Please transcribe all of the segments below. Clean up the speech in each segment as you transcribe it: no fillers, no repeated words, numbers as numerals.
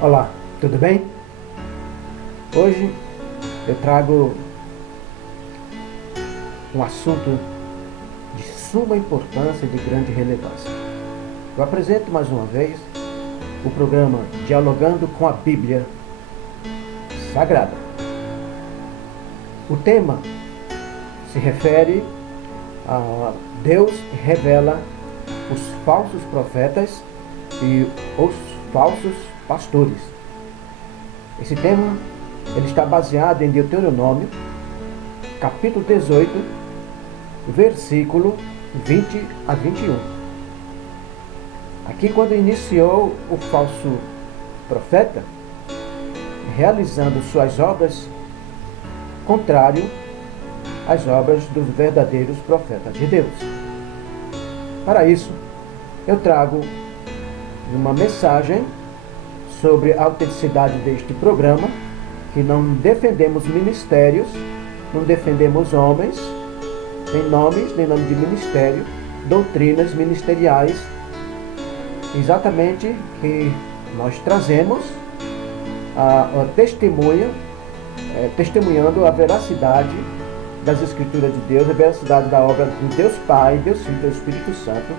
Olá, tudo bem? Hoje eu trago um assunto de suma importância e de grande relevância. Eu apresento mais uma vez o programa Dialogando com a Bíblia Sagrada. O tema se refere a Deus revela os falsos profetas e os falsos pastores. Esse tema ele está baseado em Deuteronômio, capítulo 18, versículo 20 a 21. Aqui, quando iniciou o falso profeta, realizando suas obras contrário às obras dos verdadeiros profetas de Deus. Para isso, eu trago uma mensagem sobre a autenticidade deste programa, que não defendemos ministérios, não defendemos homens, nem nome de ministério, doutrinas ministeriais, exatamente que nós trazemos a testemunhando a veracidade das Escrituras de Deus, a veracidade da obra de Deus Pai, Deus Filho e Deus Espírito Santo,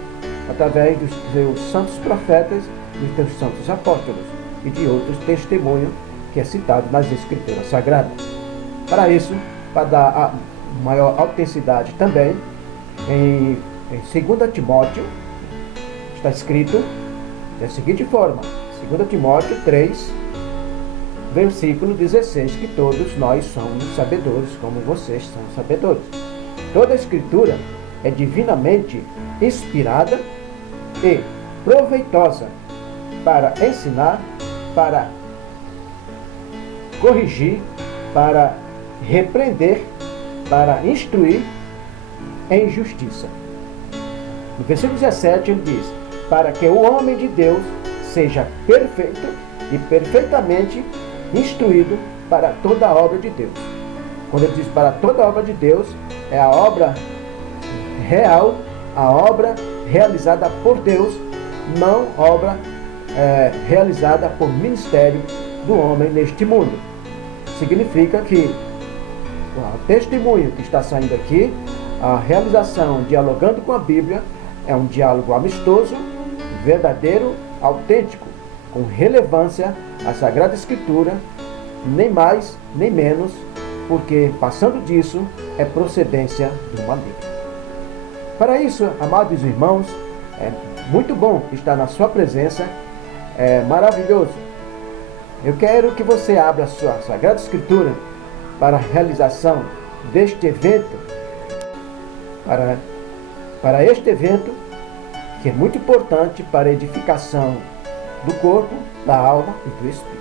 através dos seus santos profetas, dos seus santos apóstolos e de outros testemunhos que é citado nas Escrituras Sagradas. Para isso, para dar a maior autenticidade também, em 2 Timóteo, está escrito da seguinte forma, 2 Timóteo 3, versículo 16, que todos nós somos sabedores, como vocês são sabedores. Toda a Escritura é divinamente inspirada e proveitosa para ensinar, para corrigir, para repreender, para instruir em justiça. No versículo 17 ele diz: para que o homem de Deus seja perfeito e perfeitamente instruído para toda a obra de Deus. Quando ele diz para toda a obra de Deus, é a obra real, a obra realizada por Deus, não obra realizada por ministério do homem neste mundo. Significa que o testemunho que está saindo aqui, a realização dialogando com a Bíblia, é um diálogo amistoso, verdadeiro, autêntico, com relevância à Sagrada Escritura, nem mais nem menos, porque passando disso é procedência do maligno. Para isso, amados irmãos, é muito bom estar na sua presença, é maravilhoso. Eu quero que você abra a sua Sagrada Escritura para a realização deste evento, para este evento que é muito importante para a edificação do corpo, da alma e do espírito.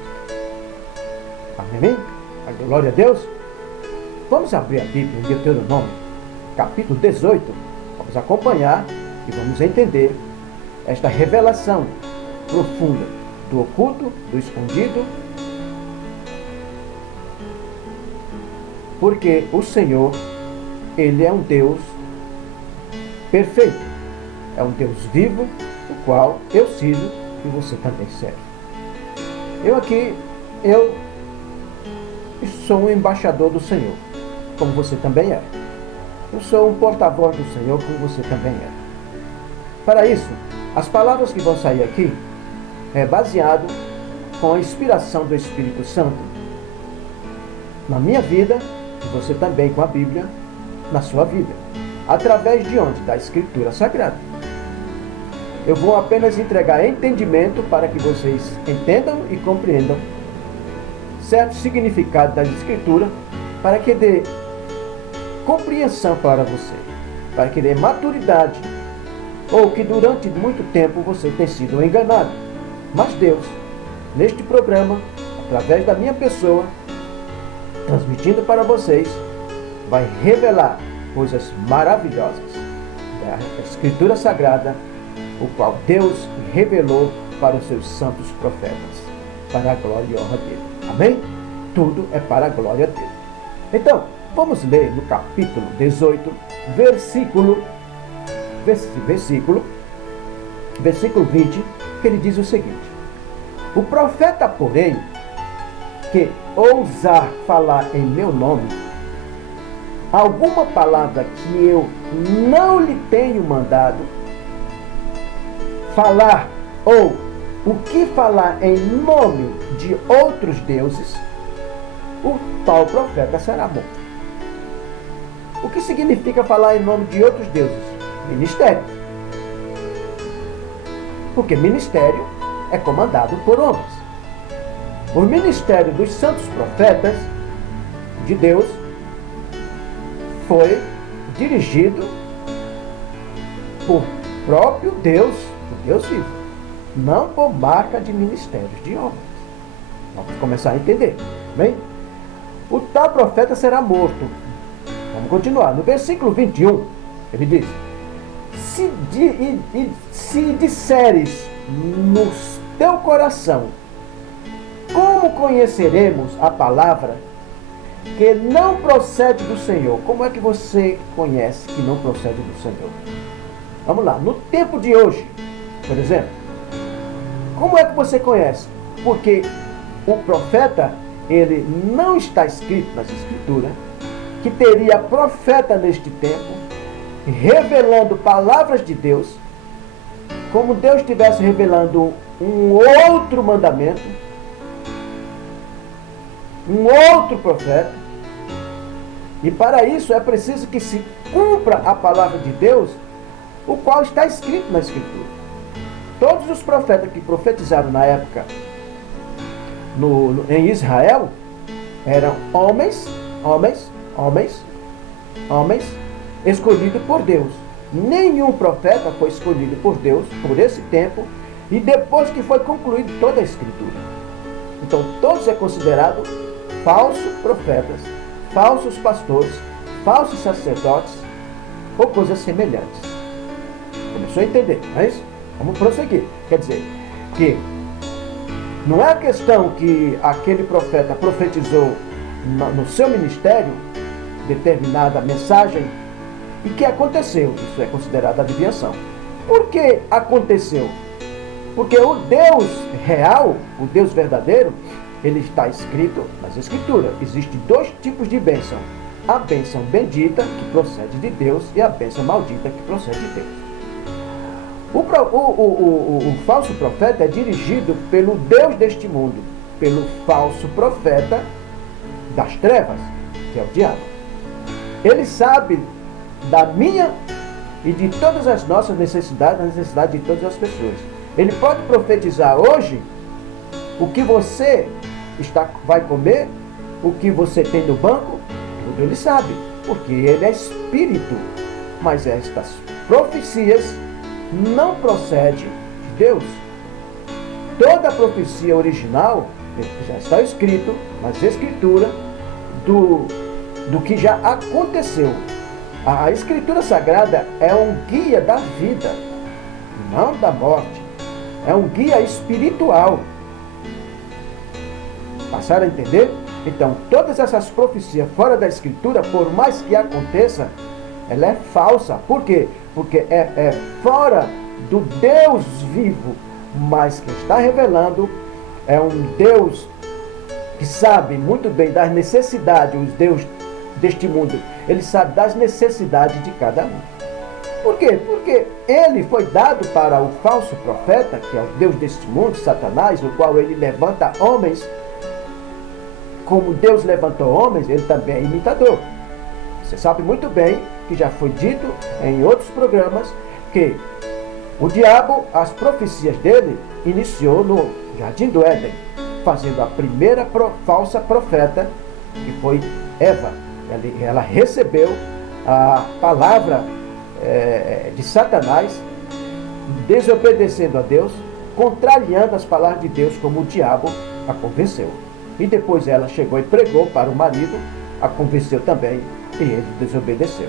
Amém? A glória a Deus. Vamos abrir a Bíblia em Deuteronômio, capítulo 18. Vamos acompanhar e vamos entender esta revelação profunda do oculto, do escondido, porque o Senhor, Ele é um Deus perfeito, é um Deus vivo, o qual eu sirvo e você também serve. Eu sou um embaixador do Senhor, como você também é. Eu sou um porta-voz do Senhor, como você também é. Para isso, as palavras que vão sair aqui é baseado com a inspiração do Espírito Santo na minha vida, e você também com a Bíblia na sua vida. Através de onde? Da Escritura Sagrada. Eu vou apenas entregar entendimento para que vocês entendam e compreendam certo significado da Escritura, para que dê compreensão para você, para que dê maturidade, ou que durante muito tempo você tenha sido enganado. Mas Deus, neste programa, através da minha pessoa, transmitindo para vocês, vai revelar coisas maravilhosas da Escritura Sagrada, o qual Deus revelou para os seus santos profetas, para a glória e honra dele. Amém? Tudo é para a glória dele. Então, vamos ler no capítulo 18, versículo 20, que ele diz o seguinte: O profeta, porém, que ousar falar em meu nome, alguma palavra que eu não lhe tenho mandado falar, ou o que falar em nome de outros deuses, o tal profeta será morto. O que significa falar em nome de outros deuses? Ministério. Porque ministério é comandado por homens. O ministério dos santos profetas de Deus foi dirigido por próprio Deus, por Deus vivo, não por marca de ministérios de homens. Vamos começar a entender, bem? O tal profeta será morto. Vamos continuar. No versículo 21, ele diz: se disseres no teu coração, como conheceremos a palavra que não procede do Senhor? Como é que você conhece que não procede do Senhor? Vamos lá. No tempo de hoje, por exemplo, como é que você conhece? Porque o profeta, ele não está escrito nas Escrituras que teria profeta neste tempo revelando palavras de Deus, como Deus estivesse revelando um outro mandamento, um outro profeta. E para isso é preciso que se cumpra a palavra de Deus, o qual está escrito na Escritura. Todos os profetas que profetizaram na época em Israel eram homens escolhidos por Deus. Nenhum profeta foi escolhido por Deus por esse tempo e depois que foi concluída toda a Escritura. Então todos é considerado falsos profetas, falsos pastores, falsos sacerdotes ou coisas semelhantes. Começou a entender, não é isso? Vamos prosseguir. Quer dizer, que não é a questão que aquele profeta profetizou no seu ministério determinada mensagem e que aconteceu. Isso é considerado adivinhação. Por que aconteceu? Porque o Deus real, o Deus verdadeiro, ele está escrito nas Escrituras. Existem dois tipos de bênção: a bênção bendita, que procede de Deus, e a bênção maldita, que procede de Deus. O falso profeta é dirigido pelo Deus deste mundo, pelo falso profeta das trevas, que é o diabo. Ele sabe da minha e de todas as nossas necessidades, a necessidade de todas as pessoas. Ele pode profetizar hoje o que você vai comer, o que você tem no banco, tudo ele sabe, porque ele é espírito. Mas estas profecias não procedem de Deus. Toda a profecia original já está escrito nas Escrituras do que já aconteceu. A Escritura Sagrada é um guia da vida, não da morte. É um guia espiritual. Passaram a entender? Então, todas essas profecias fora da Escritura, por mais que aconteça, ela é falsa. Por quê? Porque é fora do Deus vivo, mas que está revelando é um Deus que sabe muito bem das necessidades, os Deus deste mundo, ele sabe das necessidades de cada um. Por quê? Porque ele foi dado para o falso profeta, que é o Deus deste mundo, Satanás, o qual ele levanta homens. Como Deus levantou homens, ele também é imitador. Você sabe muito bem que já foi dito em outros programas que o diabo, as profecias dele, iniciou no Jardim do Éden, fazendo a primeira falsa profeta, que foi Eva. Ela recebeu a palavra de Satanás, desobedecendo a Deus, contrariando as palavras de Deus, como o diabo a convenceu. E depois ela chegou e pregou para o marido, a convenceu também, e ele desobedeceu.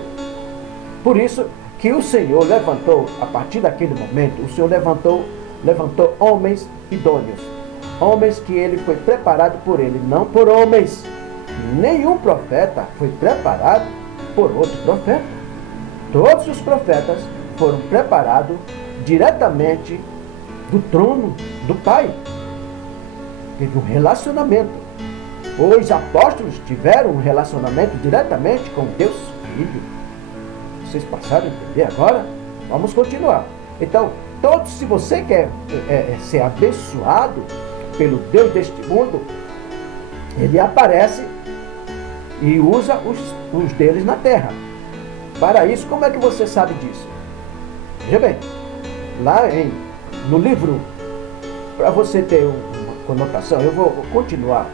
Por isso que o Senhor levantou, a partir daquele momento, o Senhor levantou homens idôneos, homens que ele foi preparado por ele, não por homens. Nenhum profeta foi preparado por outro profeta. Todos os profetas foram preparados diretamente do trono do Pai. teve um relacionamento. Os apóstolos tiveram um relacionamento diretamente com Deus Filho. Vocês passaram a entender agora? Vamos continuar. Então, todos, se você quer ser abençoado pelo Deus deste mundo, ele aparece e usa os deles na terra. Para isso, como é que você sabe disso? Veja bem, lá no livro, para você ter uma conotação, eu vou continuar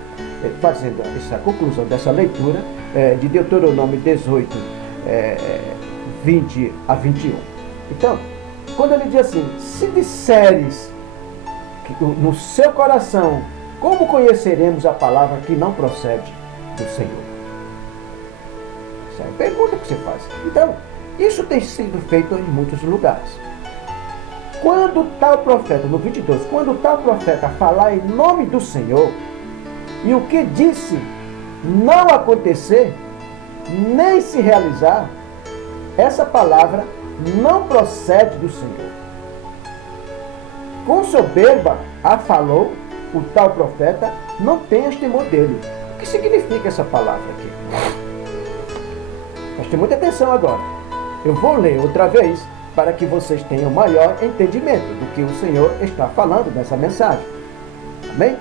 fazendo essa conclusão dessa leitura de Deuteronômio 18, 20 a 21. Então, quando ele diz assim, se disseres no seu coração, como conheceremos a palavra que não procede do Senhor? Essa é a pergunta que você faz. Então, isso tem sido feito em muitos lugares. Quando tal profeta, no 22, quando tal profeta falar em nome do Senhor, e o que disse não acontecer, nem se realizar, essa palavra não procede do Senhor. Com soberba a falou o tal profeta, não tenhas temor dele. O que significa essa palavra aqui? Preste muita atenção agora. Eu vou ler outra vez para que vocês tenham maior entendimento do que o Senhor está falando nessa mensagem. Amém?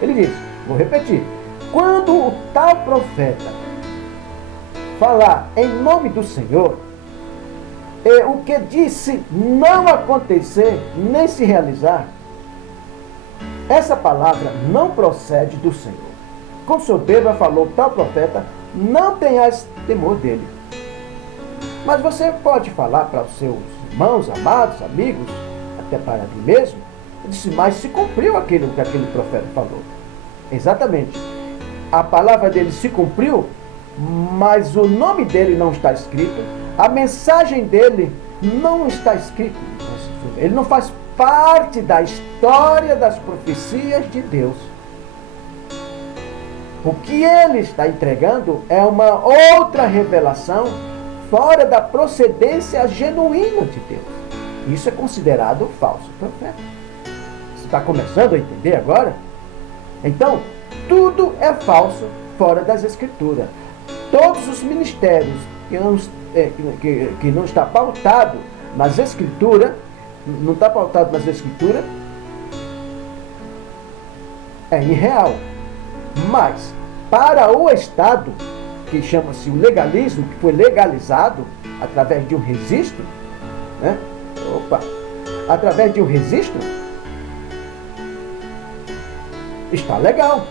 Ele diz, vou repetir, quando o tal profeta falar em nome do Senhor, e o que disse não acontecer, nem se realizar, essa palavra não procede do Senhor. Com soberba falou tal profeta, não tenhas temor dele. Mas você pode falar para os seus irmãos, amados, amigos, até para mim mesmo, eu disse, mas se cumpriu aquilo que aquele profeta falou. Exatamente. A palavra dele se cumpriu, mas o nome dele não está escrito, a mensagem dele não está escrita. Ele não faz parte da história das profecias de Deus. O que ele está entregando é uma outra revelação fora da procedência genuína de Deus. Isso é considerado falso profeta. Você está começando a entender agora? Então, tudo é falso fora das Escrituras. Todos os ministérios que não está pautado nas Escrituras, é irreal. Mas, para o Estado, que chama-se o legalismo, que foi legalizado através de um registro, né? Através de um registro, está legal.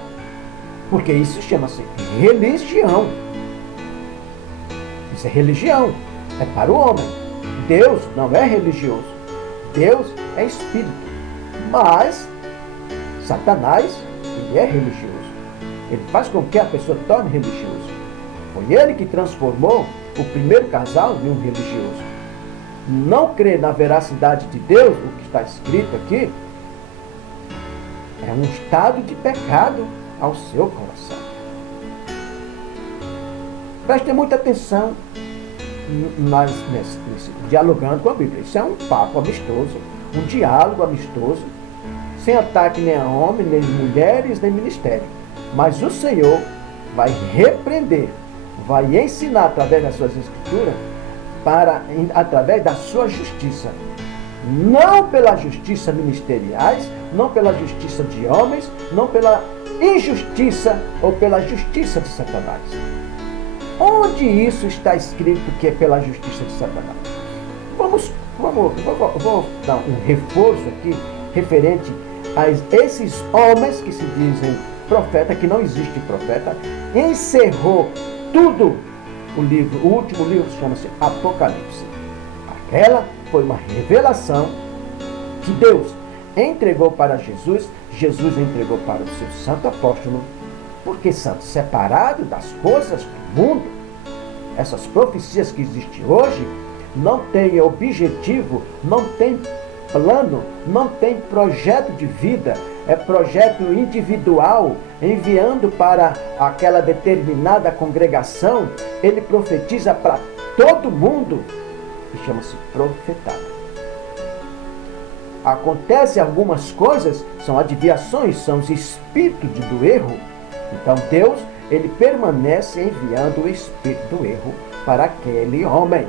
Porque isso chama-se religião. Isso é religião. É para o homem. Deus não é religioso. Deus é espírito. Mas Satanás, ele é religioso. Ele faz com que a pessoa torne religioso. Foi ele que transformou o primeiro casal em um religioso. Não crer na veracidade de Deus, o que está escrito aqui, é um estado de pecado ao seu coração. Preste muita atenção dialogando com a Bíblia. Isso é um papo amistoso, um diálogo amistoso, sem ataque nem a homem, nem mulheres, nem ministério. Mas o Senhor vai repreender, vai ensinar através das suas escrituras, através da sua justiça. Não pela justiça ministeriais, não pela justiça de homens, não pela injustiça ou pela justiça de Satanás. Onde isso está escrito que é pela justiça de Satanás? Vou dar um reforço aqui referente a esses homens que se dizem profeta, que não existe profeta, encerrou tudo o último livro chama-se Apocalipse. Aquela foi uma revelação que Deus entregou para Jesus, Jesus entregou para o seu santo apóstolo, porque santo, separado das coisas do mundo. Essas profecias que existem hoje não têm objetivo, não tem plano, não tem projeto de vida, é projeto individual, enviando para aquela determinada congregação, ele profetiza para todo mundo, e chama-se profetada. acontecem algumas coisas, são adivinhações, são os espíritos do erro. Então Deus, ele permanece enviando o espírito do erro para aquele homem.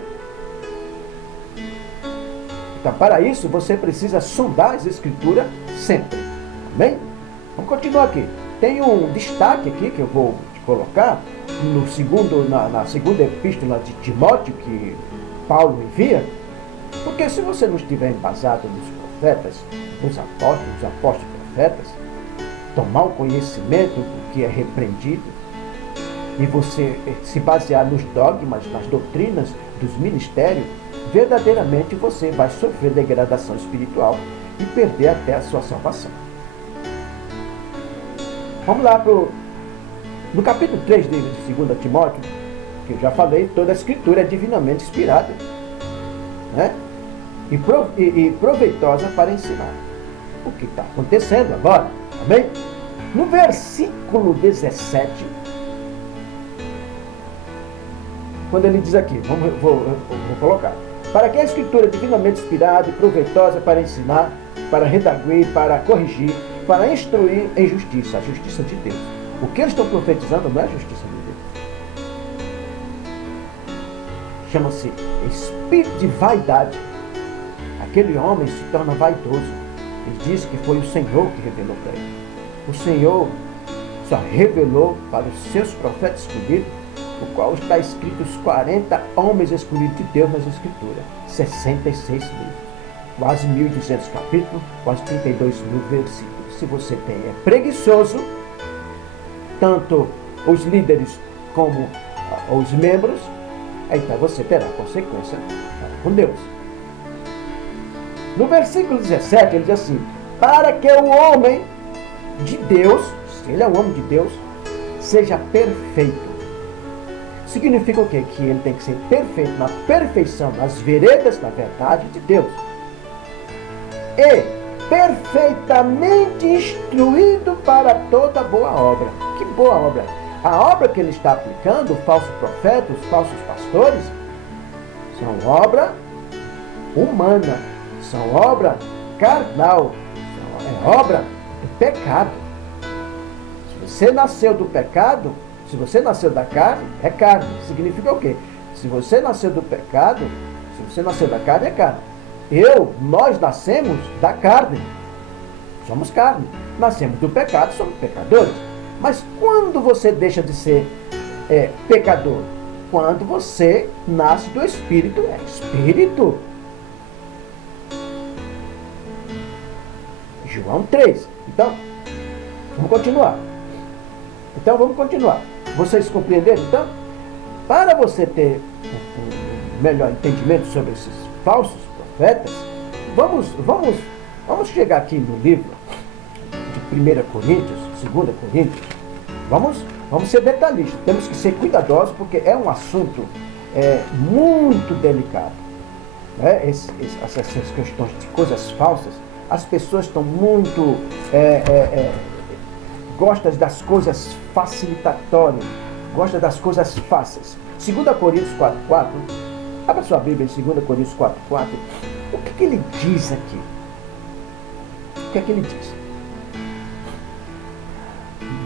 Então, para isso, você precisa sondar as escrituras sempre. Amém? Vamos continuar aqui. Tem um destaque aqui que eu vou te colocar na segunda epístola de Timóteo, que Paulo envia. Porque se você não estiver embasado nos profetas, nos apóstolos e profetas, tomar o conhecimento do que é repreendido, e você se basear nos dogmas, nas doutrinas dos ministérios, verdadeiramente você vai sofrer degradação espiritual e perder até a sua salvação. Vamos lá no capítulo 3 de 2 Timóteo, que eu já falei, toda a escritura é divinamente inspirada, né? E proveitosa para ensinar. O que está acontecendo agora? Amém? No versículo 17, quando ele diz aqui, vou colocar: para que a escritura é divinamente inspirada e proveitosa para ensinar, para redarguir, para corrigir, para instruir em justiça, a justiça de Deus. O que eles estão profetizando não é a justiça de Deus. Chama-se espírito de vaidade. Aquele homem se torna vaidoso. Ele diz que foi o Senhor que revelou para ele. O Senhor só revelou para os seus profetas escolhidos, o qual está escrito os 40 homens escolhidos de Deus nas Escrituras. 66 livros. Quase 1.200 capítulos, quase 32 mil versículos. Se você é preguiçoso, tanto os líderes como os membros, então você terá consequência com Deus. No versículo 17, ele diz assim: para que o homem de Deus, se ele é um homem de Deus, seja perfeito. Significa o quê? Que ele tem que ser perfeito na perfeição, nas veredas da verdade de Deus. E perfeitamente instruído para toda boa obra. Que boa obra? A obra que ele está aplicando, falsos profetas, falsos pastores, são obra humana, são obra carnal, é obra do pecado. Se você nasceu do pecado, se você nasceu da carne, é carne. Significa o quê? Se você nasceu do pecado, se você nasceu da carne, é carne. Nós nascemos da carne. Somos carne. Nascemos do pecado, somos pecadores. Mas quando você deixa de ser pecador? Quando você nasce do Espírito, é Espírito. João 3. Então, vamos continuar. Vocês compreenderam? Então, para você ter um melhor entendimento sobre esses falsos profetas, vamos chegar aqui no livro de 1 Coríntios, 2 Coríntios. Vamos ser detalhistas, temos que ser cuidadosos, porque é um assunto muito delicado. Né? Essas questões de coisas falsas, as pessoas estão muito... gostam das coisas facilitatórias, gostam das coisas fáceis. 2 Coríntios 4:4, abra sua Bíblia em 2 Coríntios 4:4. O que ele diz aqui? O que é que ele diz?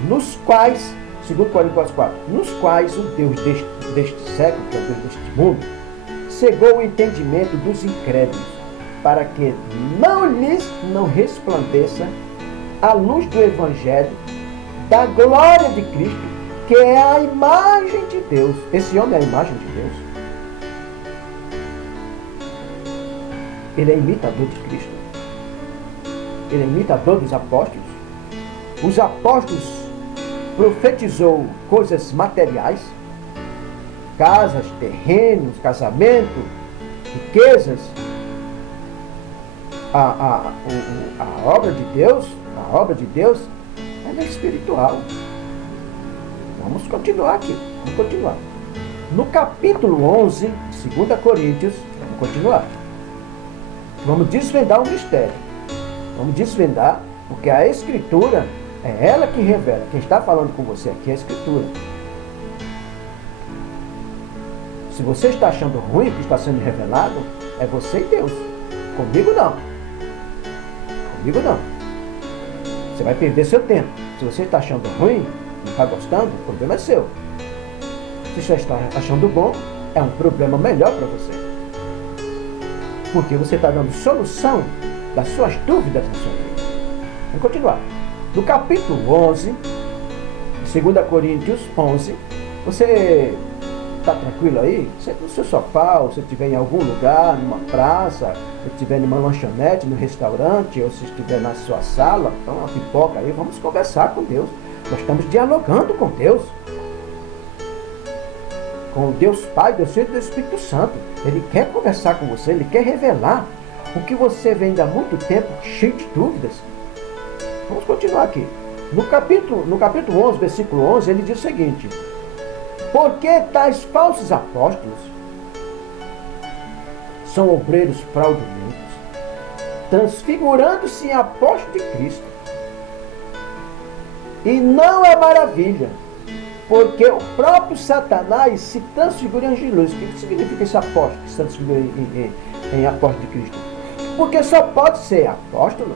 Nos quais, 2 Coríntios 4:4, nos quais o Deus deste século, que é o Deus deste mundo, cegou o entendimento dos incrédulos, para que não resplandeça a luz do Evangelho, da glória de Cristo, que é a imagem de Deus. Esse homem é a imagem de Deus. Ele é imitador de Cristo. Ele é imitador dos apóstolos. Os apóstolos profetizou coisas materiais, casas, terrenos, casamento, riquezas. A obra de Deus, ela é espiritual. Vamos continuar aqui. No capítulo 11, 2 Coríntios, vamos continuar. Vamos desvendar o mistério. Vamos desvendar, porque a Escritura é ela que revela. Quem está falando com você aqui é a Escritura. Se você está achando ruim o que está sendo revelado, é você e Deus. Comigo não. Comigo não. Você vai perder seu tempo. Se você está achando ruim, não está gostando, o problema é seu. Se você está achando bom, é um problema melhor para você. Porque você está dando solução das suas dúvidas na sua vida. Vamos continuar. No capítulo 11, 2 Coríntios 11, você está tranquilo aí? Você no seu sofá, ou se estiver em algum lugar, numa praça, se estiver numa lanchonete, no restaurante, ou se estiver na sua sala, então uma pipoca aí, vamos conversar com Deus. Nós estamos dialogando com Deus. Com Deus Pai, Deus Filho e Deus Espírito Santo. Ele quer conversar com você, Ele quer revelar o que você vem há muito tempo cheio de dúvidas. Vamos continuar aqui. No capítulo 11, versículo 11, ele diz o seguinte: porque tais falsos apóstolos são obreiros fraudulentos, transfigurando-se em apóstolos de Cristo. E não é maravilha, porque o próprio Satanás se transfigura em anjo de luz. O que significa esse apóstolo que se transfigura em apóstolo de Cristo? Porque só pode ser apóstolo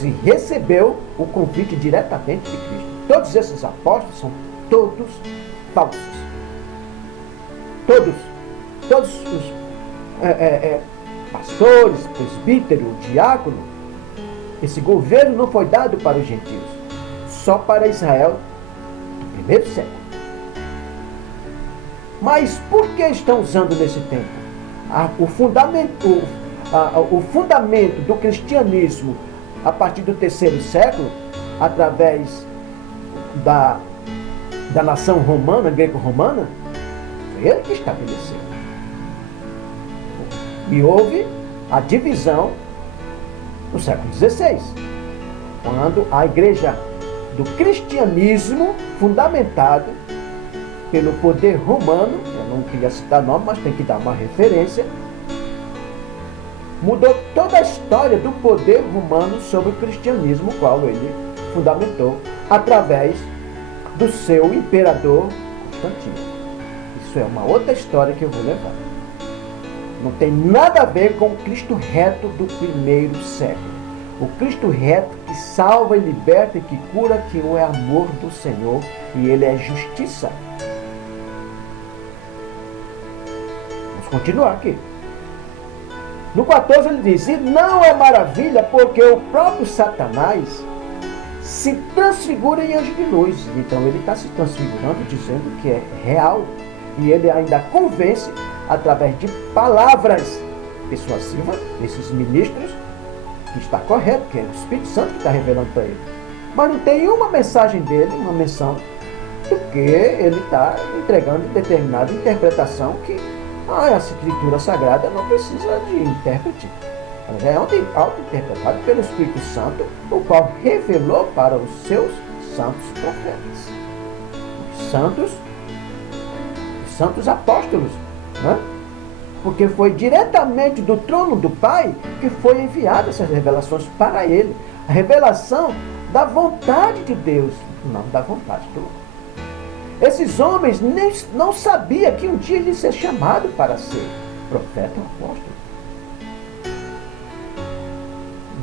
se recebeu o convite diretamente de Cristo. Todos esses apóstolos são todos falsos. Todos os pastores, presbítero, diácono, esse governo não foi dado para os gentios, só para Israel do primeiro século. Mas por que estão usando nesse tempo? O fundamento do cristianismo a partir do terceiro século, através da nação romana, greco-romana, foi ele que estabeleceu. E houve a divisão no século XVI, quando a igreja do cristianismo, fundamentado pelo poder romano, eu não queria citar nome, mas tem que dar uma referência, mudou toda a história do poder romano sobre o cristianismo, o qual ele fundamentou através do seu imperador Constantino. Isso é uma outra história que eu vou levar. Não tem nada a ver com o Cristo reto do primeiro século. O Cristo reto que salva e liberta e que cura, que é amor do Senhor e Ele é justiça. Vamos continuar aqui. No 14 ele diz: e não é maravilha, porque o próprio Satanás se transfigura em anjo de luz. Então ele está se transfigurando, dizendo que é real. E ele ainda convence através de palavras persuasivas desses ministros que está correto, que é o Espírito Santo que está revelando para ele. Mas não tem uma mensagem dele, uma menção do que ele está entregando determinada interpretação que a Escritura Sagrada não precisa de intérprete. Ela já é auto-interpretada pelo Espírito Santo, o qual revelou para os seus santos profetas. Os santos apóstolos, né? Porque foi diretamente do trono do Pai que foi enviada essas revelações para ele. A revelação da vontade de Deus, não da vontade do homem. Esses homens não sabiam que um dia ele ia ser chamado para ser profeta ou apóstolo.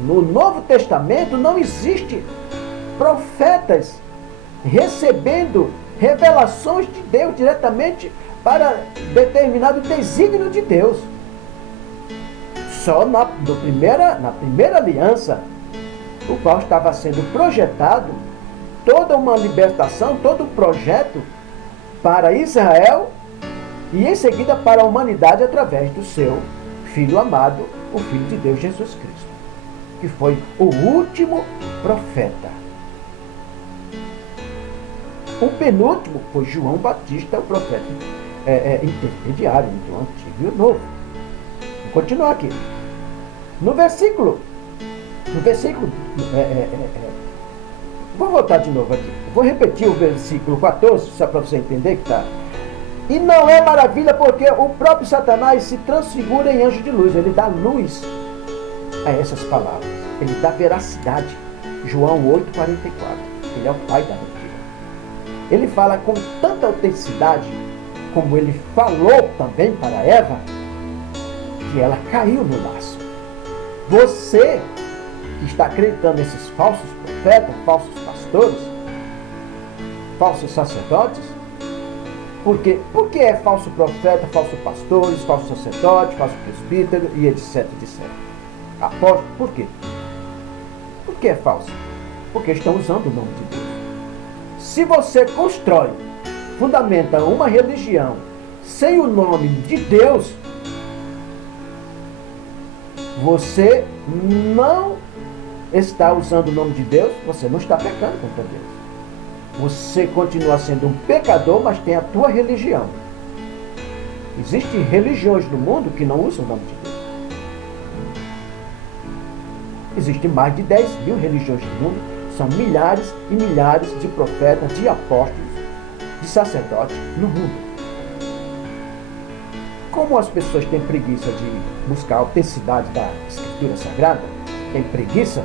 No Novo Testamento não existe profetas recebendo revelações de Deus diretamente para determinado desígnio de Deus. Só na primeira aliança, o qual estava sendo projetado toda uma libertação, todo um projeto para Israel e em seguida para a humanidade através do seu Filho amado, o Filho de Deus, Jesus Cristo, que foi o último profeta. O penúltimo foi João Batista, o profeta intermediário entre o Antigo e o Novo. Vou continuar aqui. No versículo vou voltar de novo aqui. Vou repetir o versículo 14, só para você entender que está. E não é maravilha, porque o próprio Satanás se transfigura em anjo de luz. Ele dá luz a essas palavras. Ele dá veracidade. João 8,44. Ele é o pai da mentira. Ele fala com tanta autenticidade, como ele falou também para Eva, que ela caiu no laço. Você que está acreditando nesses falsos profetas, falsos pastores, falsos sacerdotes, por que é falso profeta, falso pastores, falso sacerdote, falso presbítero e etc, etc? Apóstolo, por quê? Por que é falso? Porque estão usando o nome de Deus. Se você constrói, fundamenta uma religião sem o nome de Deus, você não está usando o nome de Deus, você não está pecando contra Deus. Você continua sendo um pecador, mas tem a tua religião. Existem religiões no mundo que não usam o nome de Deus. Existem mais de 10 mil religiões no mundo. São milhares e milhares de profetas, de apóstolos, de sacerdotes no mundo. Como as pessoas têm preguiça de buscar a autenticidade da Escritura Sagrada, têm preguiça,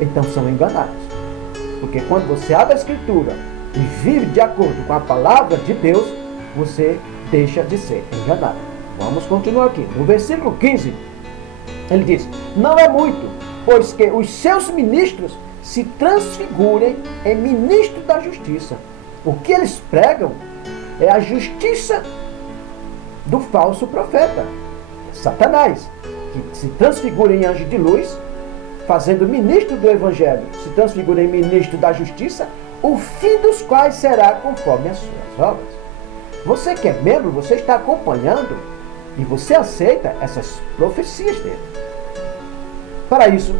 então são enganados. Porque quando você abre a Escritura e vive de acordo com a palavra de Deus, você deixa de ser enganado. Vamos continuar aqui. No versículo 15, ele diz: não é muito, pois que os seus ministros se transfigurem em ministros da justiça. O que eles pregam é a justiça do falso profeta, Satanás, que se transfigura em anjo de luz, fazendo ministro do Evangelho, se transfigura em ministro da justiça, o fim dos quais será conforme as suas obras. Você que é membro, você está acompanhando e você aceita essas profecias dele. Para isso,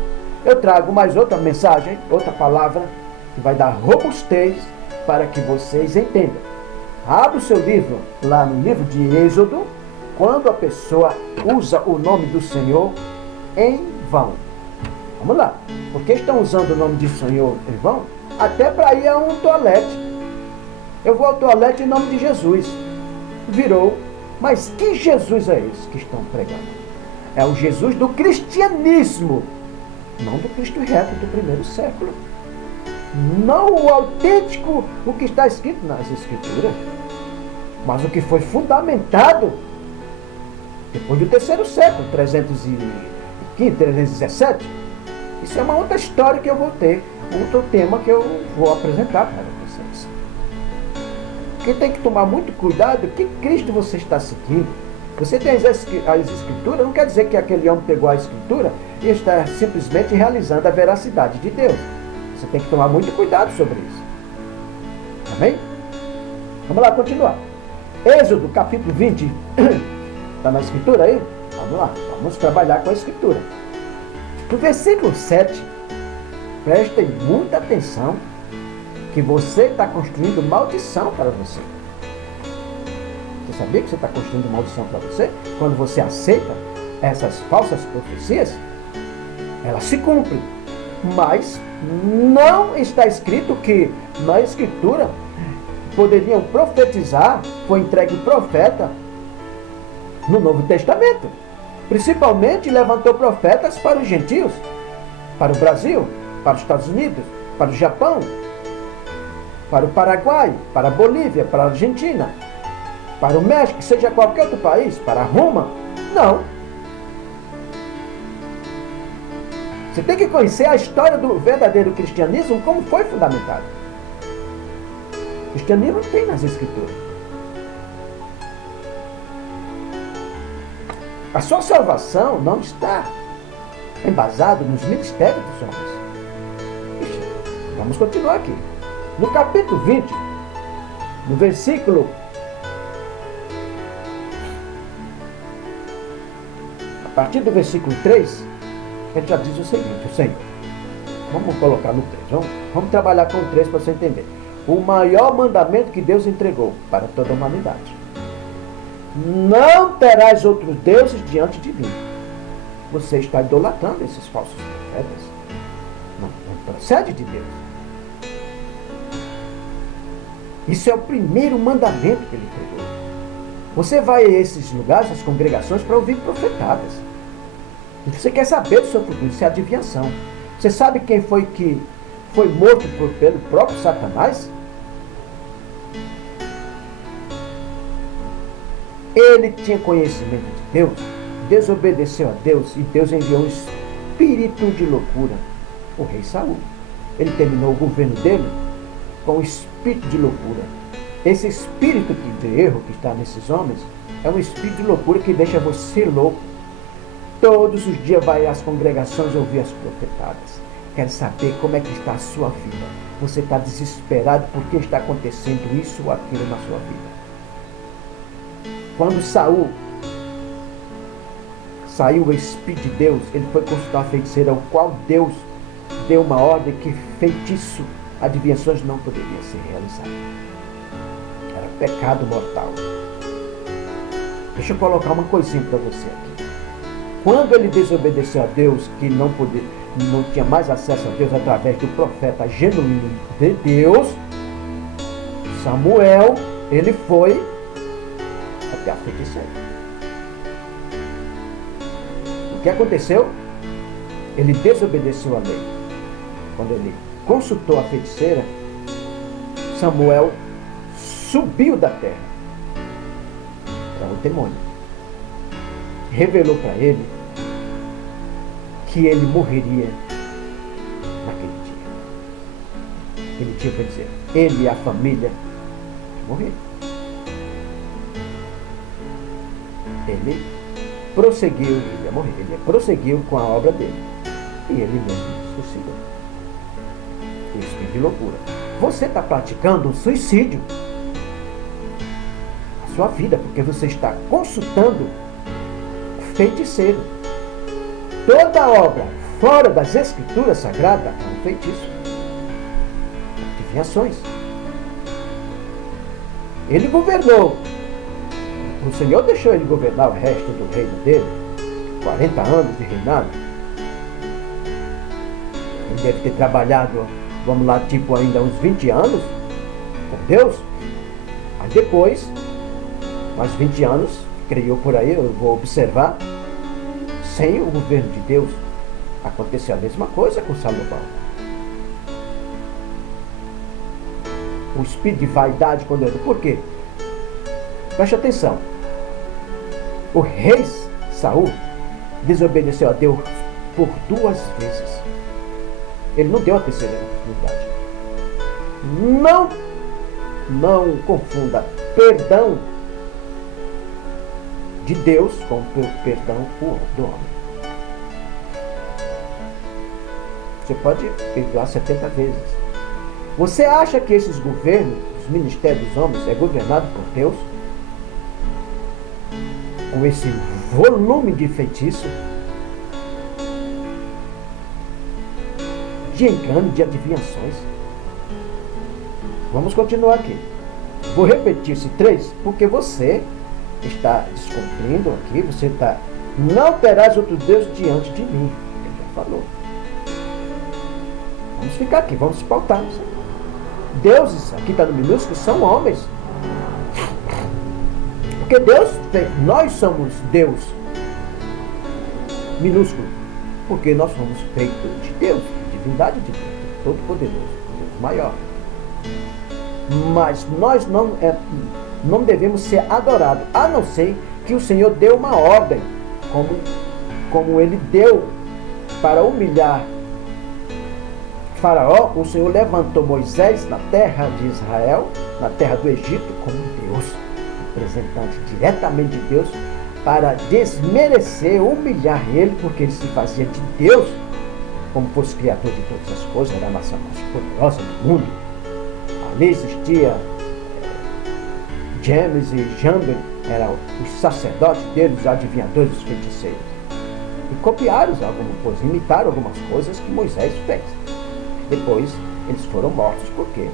eu trago mais outra mensagem, outra palavra, que vai dar robustez para que vocês entendam. Abra o seu livro, lá no livro de Êxodo, quando a pessoa usa o nome do Senhor em vão. Vamos lá. Porque estão usando o nome de Senhor em vão? Até para ir a um toalete. Eu vou ao toalete em nome de Jesus. Virou. Mas que Jesus é esse que estão pregando? É o Jesus do cristianismo. Não do Cristo reto do primeiro século. Não o autêntico, o que está escrito nas Escrituras. Mas o que foi fundamentado depois do terceiro século, 315, 317. Isso é uma outra história que eu vou ter, outro tema que eu vou apresentar para vocês. Quem tem que tomar muito cuidado, que Cristo você está seguindo. Você tem as Escrituras, não quer dizer que aquele homem pegou a Escritura e está simplesmente realizando a veracidade de Deus. Você tem que tomar muito cuidado sobre isso. Amém? Vamos lá, continuar. Êxodo, capítulo 20. Está na Escritura aí? Vamos lá, vamos trabalhar com a Escritura. No versículo 7, prestem muita atenção, que você está construindo maldição para você. Você sabia que você está construindo maldição para você? Quando você aceita essas falsas profecias, elas se cumprem. Mas não está escrito que na Escritura poderiam profetizar, foi entregue profeta no Novo Testamento. Principalmente levantou profetas para os gentios, para o Brasil, para os Estados Unidos, para o Japão, para o Paraguai, para a Bolívia, para a Argentina, para o México, seja qualquer outro país, para Roma. Não. Você tem que conhecer a história do verdadeiro cristianismo, como foi fundamentado. O cristianismo tem nas Escrituras. A sua salvação não está embasada nos ministérios dos homens. Vamos continuar aqui. No capítulo 20, no versículo, a partir do versículo 3, ele já diz o seguinte: o Senhor, vamos colocar no 3, vamos trabalhar com o 3 para você entender. O maior mandamento que Deus entregou para toda a humanidade: não terás outros deuses diante de mim. Você está idolatrando esses falsos profetas. Não procede de Deus. Isso é o primeiro mandamento que ele entregou. Você vai a esses lugares, essas congregações, para ouvir profetadas. E você quer saber do seu futuro, isso é adivinhação. Você sabe quem foi que foi morto pelo próprio Satanás? Ele tinha conhecimento de Deus, desobedeceu a Deus e Deus enviou espírito de loucura. O rei Saul. Ele terminou o governo dele com o espírito de loucura. Esse espírito de erro que está nesses homens é um espírito de loucura que deixa você louco. Todos os dias vai às congregações ouvir as profetadas. Quer saber como é que está a sua vida. Você está desesperado porque está acontecendo isso ou aquilo na sua vida. Quando Saul saiu o Espírito de Deus, ele foi consultar a feiticeira, ao qual Deus deu uma ordem que feitiço, adivinhações não poderiam ser realizadas. Era pecado mortal. Deixa eu colocar uma coisinha para você aqui. Quando ele desobedeceu a Deus, que não tinha mais acesso a Deus através do profeta genuíno de Deus, Samuel, ele foi até a feiticeira. O que aconteceu? Ele desobedeceu a lei. Quando ele consultou a feiticeira, Samuel subiu da terra. Era um demônio. Revelou para ele que ele morreria naquele dia. Ele tinha para dizer, ele e a família morreram. Ele prosseguiu, ele ia morrer, ele prosseguiu com a obra dele. E ele mesmo suicidou. Espírito de loucura. Você está praticando um suicídio na sua vida, porque você está consultando feiticeiro. Toda obra fora das escrituras sagradas é um feitiço. Adivinhações. Ele governou. O Senhor deixou ele governar o resto do reino dele. 40 anos de reinado. Ele deve ter trabalhado, vamos lá, tipo ainda uns 20 anos com Deus. Aí depois, mais 20 anos, creio por aí, eu vou observar, sem o governo de Deus, aconteceu a mesma coisa com Salomão. O espírito de vaidade quando ele... Por quê? Preste atenção. O rei Saul desobedeceu a Deus por 2 vezes. Ele não deu a terceira oportunidade. Não confunda perdão de Deus com perdão do homem. Você pode perdoar 70 vezes. Você acha que esses governos, os ministérios dos homens, é governado por Deus? Com esse volume de feitiço, de engano, de adivinhações. Vamos continuar aqui. Vou repetir esse 3, porque você está descumprindo aqui, você está... Não terás outro Deus diante de mim. Ele já falou. Vamos ficar aqui, vamos se pautar. Deuses, aqui está no minúsculo, são homens. Porque Deus, nós somos Deus minúsculo, porque nós somos feitos de Deus, de divindade de Deus, todo-poderoso, Deus maior. Mas nós não devemos ser adorados, a não ser que o Senhor deu uma ordem, como ele deu para humilhar Faraó. O Senhor levantou Moisés na terra de Israel, na terra do Egito, como Deus, representante diretamente de Deus, para desmerecer, humilhar ele, porque ele se fazia de Deus, como fosse criador de todas as coisas, era a nação mais poderosa do mundo. Ali existia James e Jambres, eram os sacerdotes deles, os adivinhadores, os feiticeiros. E copiaram alguma coisa, imitaram algumas coisas que Moisés fez. Depois eles foram mortos, porque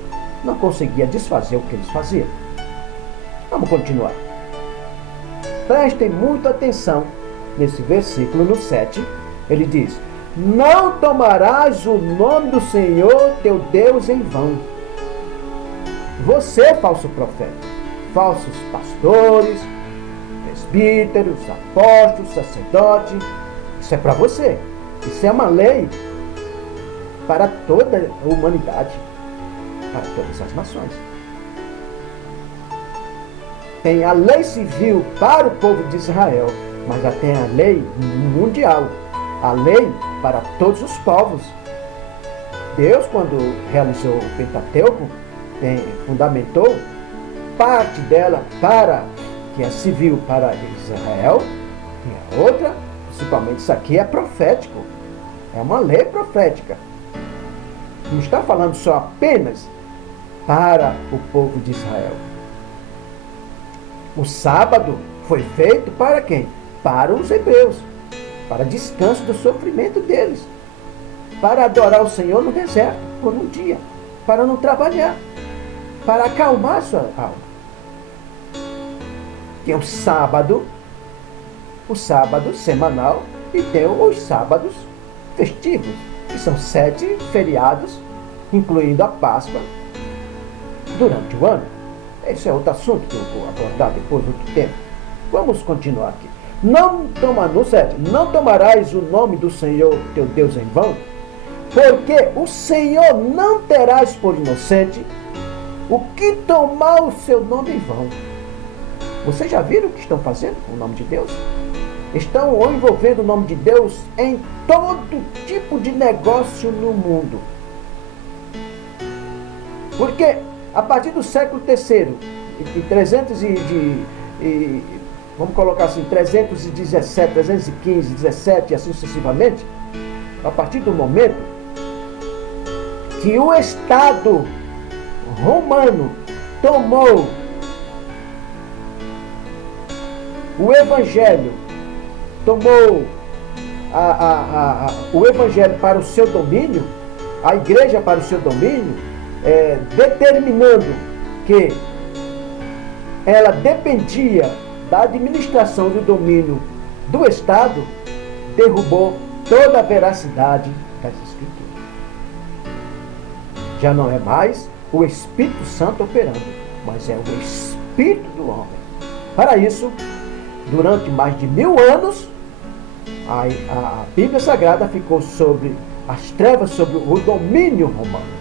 não conseguia desfazer o que eles faziam. Vamos continuar. Prestem muita atenção nesse versículo, no 7, ele diz: não tomarás o nome do Senhor teu Deus em vão. Você, falso profeta, falsos pastores, presbíteros, apóstolos, sacerdotes, isso é para você. Isso é uma lei para toda a humanidade, para todas as nações. Tem a lei civil para o povo de Israel, mas já tem a lei mundial. A lei para todos os povos. Deus, quando realizou o Pentateuco, fundamentou parte dela para que é civil para Israel, e a outra, principalmente isso aqui, é profético. É uma lei profética. Não está falando só apenas para o povo de Israel. O sábado foi feito para quem? Para os hebreus, para descanso do sofrimento deles, para adorar o Senhor no deserto por um dia, para não trabalhar, para acalmar sua alma. Tem o sábado semanal, e tem os sábados festivos, que são 7 feriados, incluindo a Páscoa, durante o ano. Esse é outro assunto que eu vou abordar depois, outro tempo. Vamos continuar aqui. No 7, não tomarás o nome do Senhor teu Deus em vão, porque o Senhor não terás por inocente o que tomar o seu nome em vão. Vocês já viram o que estão fazendo com o nome de Deus? Estão envolvendo o nome de Deus em todo tipo de negócio no mundo. Porque a partir do século III, vamos colocar assim, 317, 315, 17 e assim sucessivamente, a partir do momento que o Estado romano tomou o Evangelho, o Evangelho para o seu domínio, a igreja para o seu domínio, determinando que ela dependia da administração do domínio do Estado, derrubou toda a veracidade das Escrituras. Já não é mais o Espírito Santo operando, mas é o Espírito do homem. Para isso, durante mais de 1000 anos, a Bíblia Sagrada ficou sobre as trevas, sobre o domínio romano.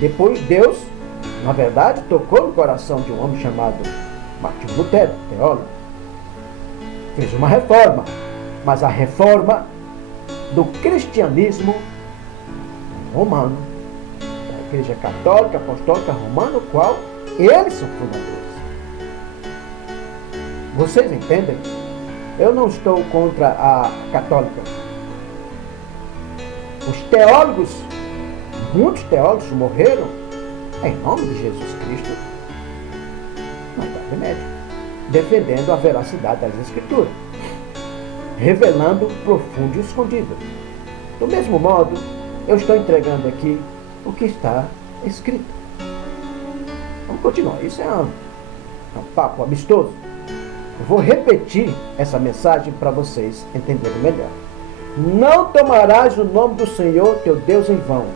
Depois Deus, na verdade, tocou no coração de um homem chamado Martinho Lutero, teólogo. Fez uma reforma, mas a reforma do cristianismo romano, da Igreja Católica, Apostólica Romana, o qual eles são fundadores. Vocês entendem? Eu não estou contra a católica. Os teólogos, muitos teólogos morreram em nome de Jesus Cristo na Idade Média, defendendo a veracidade das Escrituras, revelando o profundo e o escondido. Do mesmo modo, eu estou entregando aqui o que está escrito. Vamos continuar. Isso é um papo amistoso. Eu vou repetir essa mensagem para vocês entenderem melhor. Não tomarás o nome do Senhor teu Deus em vão,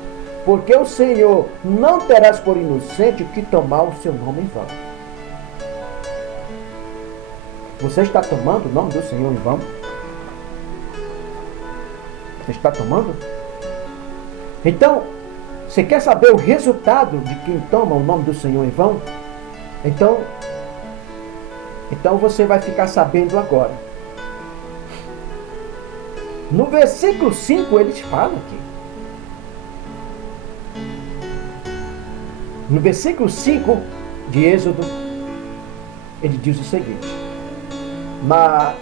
porque o Senhor não terás por inocente o que tomar o seu nome em vão. Você está tomando o nome do Senhor em vão? Você está tomando? Então, você quer saber o resultado de quem toma o nome do Senhor em vão? Então você vai ficar sabendo agora. No versículo 5 eles falam aqui. No versículo 5 de Êxodo, ele diz o seguinte. Na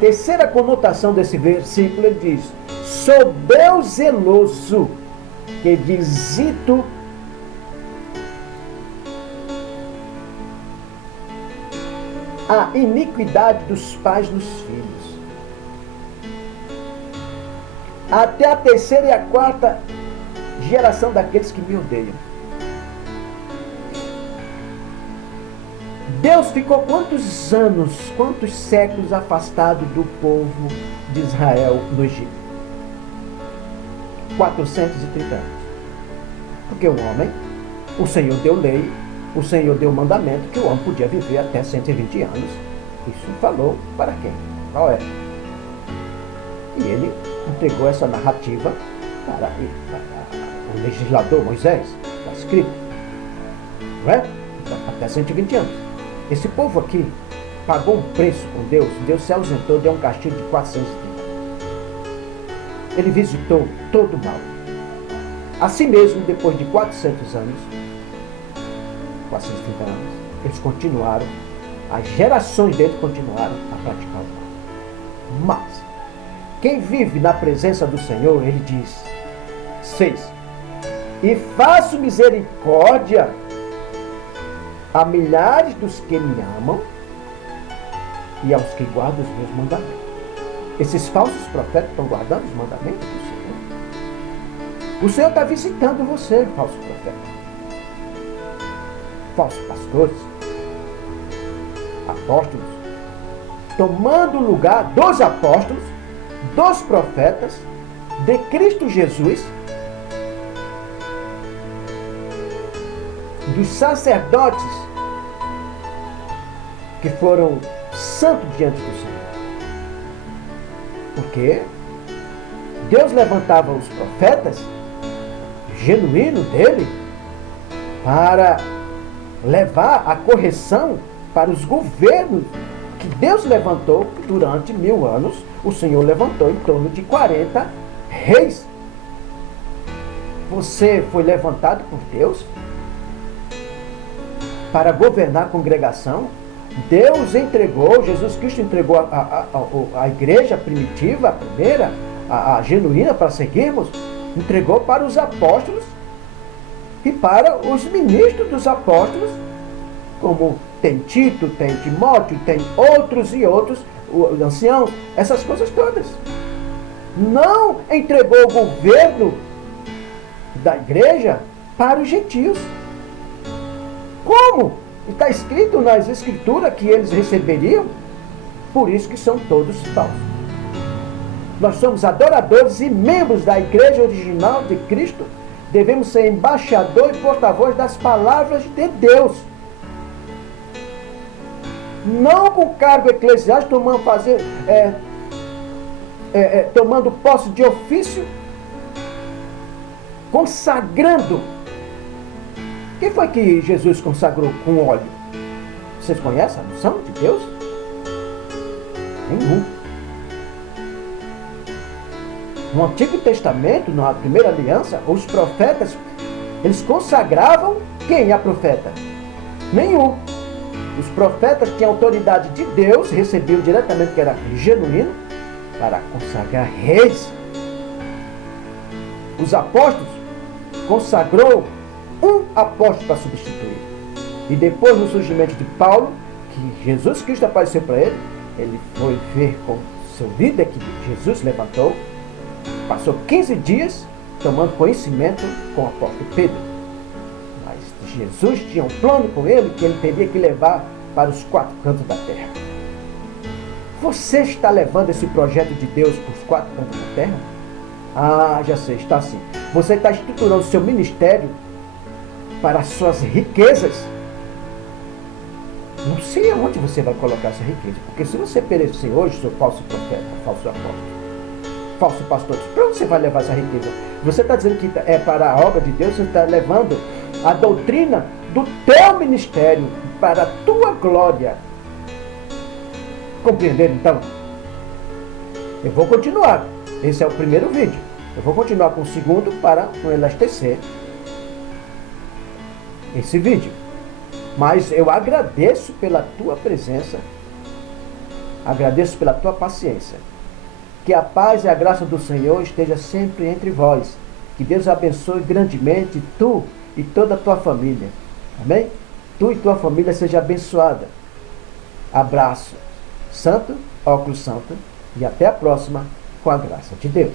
terceira conotação desse versículo, ele diz: sou Deus zeloso, que visito a iniquidade dos pais dos filhos, até a terceira e a quarta geração daqueles que me odeiam. Deus ficou quantos anos, quantos séculos afastado do povo de Israel no Egito? 430 anos. Porque o Senhor deu lei, o Senhor deu mandamento que o homem podia viver até 120 anos. Isso falou para quem? Noé. E ele entregou essa narrativa para o legislador Moisés, está escrito. Não é? Até 120 anos. Esse povo aqui pagou um preço com Deus. Deus se ausentou, deu um castigo de 430. ele visitou todo o mal. Assim mesmo, depois de 400 anos, 430 anos, eles continuaram, as gerações deles continuaram a praticar o mal. Mas, quem vive na presença do Senhor, ele diz, 6, e faço misericórdia a milhares dos que me amam e aos que guardam os meus mandamentos. Esses falsos profetas estão guardando os mandamentos do Senhor. O Senhor está visitando você, falso profeta. Falsos pastores, apóstolos, tomando o lugar dos apóstolos, dos profetas, de Cristo Jesus, dos sacerdotes que foram santos diante do Senhor. Porque Deus levantava os profetas genuínos dele para levar a correção para os governos que Deus levantou durante 1000 anos. O Senhor levantou em torno de 40 reis. Você foi levantado por Deus para governar a congregação. Deus entregou, Jesus Cristo entregou a igreja primitiva, a primeira, a genuína para seguirmos, entregou para os apóstolos e para os ministros dos apóstolos, como tem Tito, tem Timóteo, tem outros e outros, os anciãos, essas coisas todas. Não entregou o governo da igreja para os gentios. Como? Está escrito nas escrituras que eles receberiam, por isso que são todos falsos. Nós somos adoradores e membros da igreja original de Cristo. Devemos ser embaixador e porta-voz das palavras de Deus. Não com cargo eclesiástico, tomando posse de ofício, consagrando. Quem foi que Jesus consagrou com óleo? Vocês conhecem a unção de Deus? Nenhum. No Antigo Testamento, na primeira aliança, os profetas, eles consagravam quem é profeta? Nenhum. Os profetas tinham autoridade de Deus, recebiam diretamente, que era genuíno, para consagrar reis. Os apóstolos consagrou um apóstolo para substituir. E depois, no surgimento de Paulo, que Jesus Cristo apareceu para ele, ele foi ver com seu líder que Jesus levantou, passou 15 dias tomando conhecimento com o apóstolo Pedro. Mas Jesus tinha um plano com ele que ele teria que levar para os 4 cantos da terra. Você está levando esse projeto de Deus para os 4 cantos da terra? Ah, já sei, está assim. Você está estruturando o seu ministério para as suas riquezas. Não sei aonde você vai colocar essa riqueza. Porque se você perecer hoje, seu falso profeta, falso apóstolo, falso pastor, para onde você vai levar essa riqueza? Você está dizendo que é para a obra de Deus, você está levando a doutrina do teu ministério para a tua glória. Compreenderam então? Eu vou continuar. Esse é o primeiro vídeo. Eu vou continuar com o segundo para não enlastecer esse vídeo. Mas eu agradeço pela tua presença, agradeço pela tua paciência. Que a paz e a graça do Senhor esteja sempre entre vós. Que Deus abençoe grandemente tu e toda a tua família. Amém? Tu e tua família seja abençoada. Abraço santo, óculos santo, e até a próxima com a graça de Deus.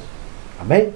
Amém?